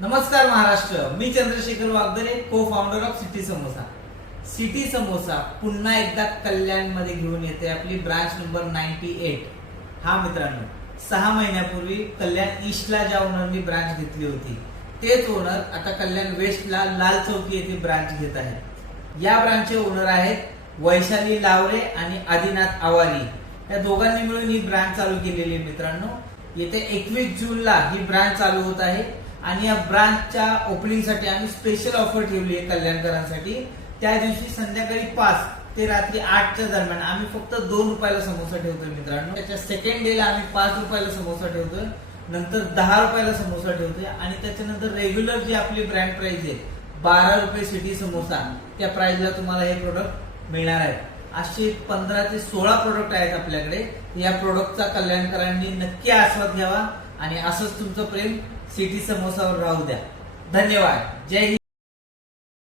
नमस्कार महाराष्ट्र, मी चंद्रशेखर वागदरे, को founder of city samosa. City samosa पुन्हा एकदा कल्याण मध्ये घेऊन येते आपली ब्रांच नंबर 98. हा मित्रांनो, 6 महिन्यापूर्वी कल्याण ईस्टला ज्या ओनरनी ब्रांच घेतली होती तेच ओनर आता कल्याण वेस्टला लाल चौकी येथे ब्रांच घेत आहेत. या ब्रांचचे ओनर आहेत वैशाली लावरे आणि आदिनाथ आवारी. या दोघांनी मिळून ही ब्रांच चालू केलेली आहे. मित्रांनो, येते 21 जूनला ही ब्रांच चालू होत आहे आणि या ब्रांचच्या ओपनिंगसाठी आम्ही स्पेशल ऑफर ठेवली आहे कल्याणकरांसाठी. त्या दिवशी संध्याकाळी 5 ते रात्री 8च्या दरम्यान आम्ही फक्त 2 रुपयाला समोसा ठेवतोय मित्रांनो. त्याच्या सेकंड डेला आम्ही 5 रुपयाला समोसा ठेवतोय, नंतर 10 रुपयाला समोसा ठेवतोय आणि त्याच्यानंतर रेग्युलर जी आपली ब्रँड प्राइस आहे 12 रुपये सिटी समोसा, त्या प्राइसला तुम्हाला हे प्रोडक्ट मिळणार आहे. असे 15 ते 16 प्रोडक्ट आहेत आपल्याकडे. या प्रोडक्टचा कल्याणकरांनी नक्की आस्वाद घ्यावा आणि असंच तुमचं प्रेम सिटी समोसावर राहू द्या. धन्यवाद. जय हिंद.